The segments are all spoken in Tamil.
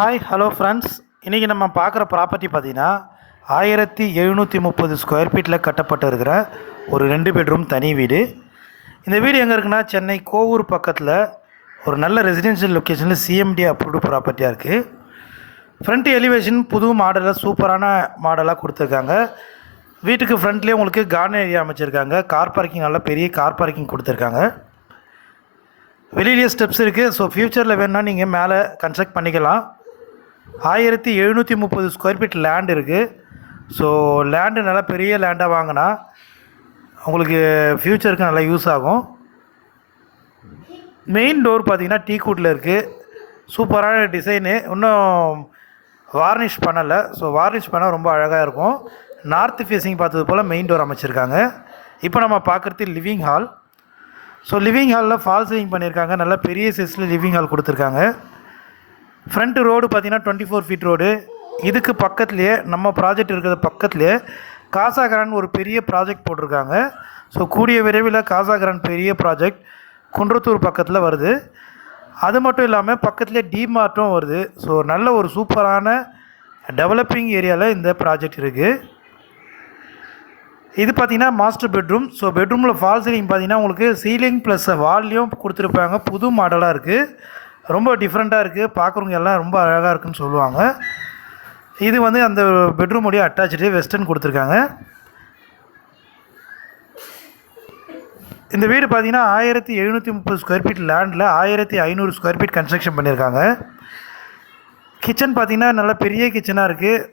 ஹாய் ஹலோ ஃப்ரெண்ட்ஸ், இன்றைக்கி நம்ம பார்க்குற ப்ராப்பர்ட்டி பார்த்திங்கன்னா 1730 ஸ்கொயர் ஃபீட்டில் கட்டப்பட்டு இருக்கிற ஒரு 2 பெட்ரூம் தனி வீடு. இந்த வீடு எங்கே இருக்குன்னா சென்னை கோவூர் பக்கத்தில் ஒரு நல்ல ரெசிடென்ஷியல் லொக்கேஷனில் சிஎம்டி அப்ரூவ்டு ப்ராப்பர்ட்டியாக இருக்குது. ஃப்ரண்ட் எலிவேஷன் புது மாடலில் சூப்பரான மாடலாக கொடுத்துருக்காங்க. வீட்டுக்கு ஃப்ரண்ட்லேயே உங்களுக்கு கார்டன் ஏரியா அமைச்சிருக்காங்க. கார் பார்க்கிங், நல்ல பெரிய கார் பார்க்கிங் கொடுத்துருக்காங்க. வெளியிலேயே ஸ்டெப்ஸ் இருக்குது. ஸோ ஃப்யூச்சரில் வேணுன்னா நீங்கள் மேலே கன்ஸ்ட்ரக்ட் பண்ணிக்கலாம். 1730 ஸ்கொயர் ஃபீட் லேண்ட் இருக்குது. ஸோ லேண்டு நல்லா பெரிய லேண்டாக வாங்கினா உங்களுக்கு ஃப்யூச்சருக்கு நல்லா யூஸ் ஆகும். மெயின் டோர் பார்த்திங்கன்னா டீக்வுட்டில் இருக்குது. சூப்பரான டிசைனு, இன்னும் வார்னிஷ் பண்ணலை. ஸோ வார்னிஷ் பண்ணால் ரொம்ப அழகாக இருக்கும். நார்த் ஃபேஸிங் பார்த்தது போல் மெயின் டோர் அமைச்சிருக்காங்க. இப்போ நம்ம பார்க்குறது லிவிங் ஹால். ஸோ லிவிங் ஹாலில் ஃபால் சீலிங் பண்ணியிருக்காங்க. நல்லா பெரிய சைஸில் லிவிங் ஹால் கொடுத்துருக்காங்க. ஃப்ரண்ட்டு ரோடு பார்த்திங்கன்னா 24 ஃபீட் ரோடு. இதுக்கு பக்கத்துலேயே நம்ம ப்ராஜெக்ட் இருக்கிற பக்கத்துலேயே காசா கிராண்ட் ஒரு பெரிய ப்ராஜெக்ட் போட்டிருக்காங்க. ஸோ கூடிய விரைவில் காசா கிராண்ட் பெரிய ப்ராஜெக்ட் குன்றத்தூர் பக்கத்தில் வருது. அது மட்டும் இல்லாமல் பக்கத்துலேயே டிமார்ட்டும் வருது. ஸோ நல்ல ஒரு சூப்பரான டெவலப்பிங் ஏரியாவில் இந்த ப்ராஜெக்ட் இருக்குது. இது பார்த்திங்கன்னா மாஸ்டர் பெட்ரூம். ஸோ பெட்ரூமில் ஃபால் சீலிங் பார்த்திங்கன்னா உங்களுக்கு சீலிங் ப்ளஸ் வால்லையும் கொடுத்துருப்பாங்க. புது மாடலாக இருக்குது, ரொம்ப டிஃப்ரெண்ட்டாக இருக்குது. பார்க்குறவங்க எல்லாம் ரொம்ப அழகாக இருக்குதுன்னு சொல்லுவாங்க. இது வந்து அந்த பெட்ரூமுடைய அட்டாச்சு வெஸ்டர்ன் கொடுத்துருக்காங்க. இந்த வீடு பார்த்திங்கன்னா 1730 ஸ்கொயர் ஃபீட் லேண்டில் 1500 ஸ்கொயர் ஃபீட் கன்ஸ்ட்ரக்ஷன் பண்ணியிருக்காங்க. கிச்சன் பார்த்திங்கன்னா நல்லா பெரிய கிச்சனாக இருக்குது.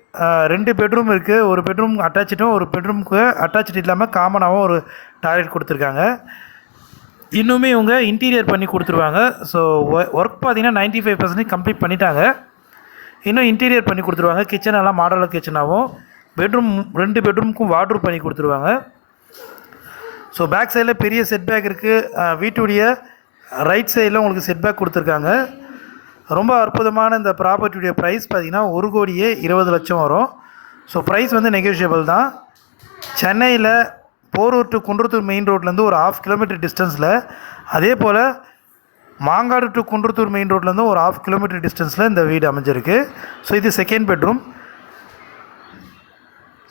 2 பெட்ரூம் இருக்குது. ஒரு பெட்ரூம் அட்டாச்சும், ஒரு பெட்ரூமுக்கு அட்டாச்சு இல்லாமல் காமனாகவும் ஒரு டாய்லெட் கொடுத்துருக்காங்க. இன்னுமே இவங்க இன்டீரியர் பண்ணி கொடுத்துருவாங்க. ஸோ ஒர்க் பார்த்திங்கன்னா 95% கம்ப்ளீட் பண்ணிட்டாங்க. இன்னும் இன்டீரியர் பண்ணி கொடுத்துருவாங்க. கிச்சன் எல்லாம் மாடலர் கிச்சனாகவும், பெட்ரூம் 2 பெட்ரூமுக்கும் வார்ட்ரூப் பண்ணி கொடுத்துருவாங்க. ஸோ பேக் சைடில் பெரிய செட் பேக் இருக்குது. வீட்டுடைய ரைட் சைடில் உங்களுக்கு செட் பேக் கொடுத்துருக்காங்க. ரொம்ப அற்புதமான இந்த ப்ராப்பர்ட்டியுடைய ப்ரைஸ் பார்த்திங்கன்னா 1,20,00,000 வரும். ஸோ ப்ரைஸ் வந்து நெகோஷியபிள் தான். சென்னையில் போரூர் டு குன்றத்தூர் மெயின் ரோட்லேருந்து ஒரு 1/2 கிலோமீட்டர் டிஸ்டன்ஸில், அதே போல் மாங்காடு டு குன்றத்தூர் மெயின் ரோட்லேருந்து ஒரு 1/2 கிலோமீட்டர் டிஸ்டன்ஸில் இந்த வீடு அமைஞ்சிருக்கு. ஸோ இது செகண்ட் பெட்ரூம்.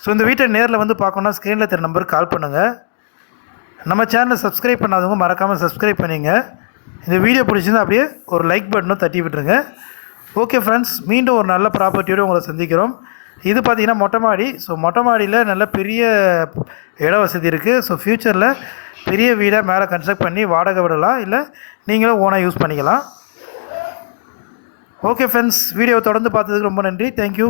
ஸோ இந்த வீட்டை நேரில் வந்து பார்க்கணுன்னா ஸ்க்ரீனில் தெரிய நம்பருக்கு கால் பண்ணுங்கள். நம்ம சேனலை சப்ஸ்கிரைப் பண்ணாதவங்க மறக்காமல் சப்ஸ்கிரைப் பண்ணிங்க. இந்த வீடியோ பிடிச்சிருந்தா அப்படியே ஒரு லைக் பட்டனும் தட்டி விட்டுருங்க. ஓகே ஃப்ரெண்ட்ஸ், மீண்டும் ஒரு நல்ல ப்ராப்பர்ட்டியோடு உங்களை சந்திக்கிறோம். இது பார்த்திங்கன்னா மொட்டை மாடி. ஸோ மொட்டை மாடியில் நல்ல பெரிய இட வசதி இருக்குது. ஸோ ஃப்யூச்சரில் பெரிய வீடாக மேலே கன்ஸ்ட்ரக்ட் பண்ணி வாடகை விடலாம், இல்லை நீங்களும் ஓனாக யூஸ் பண்ணிக்கலாம். ஓகே ஃப்ரெண்ட்ஸ், வீடியோ தொடர்ந்து பார்த்ததுக்கு ரொம்ப நன்றி. தேங்க்யூ.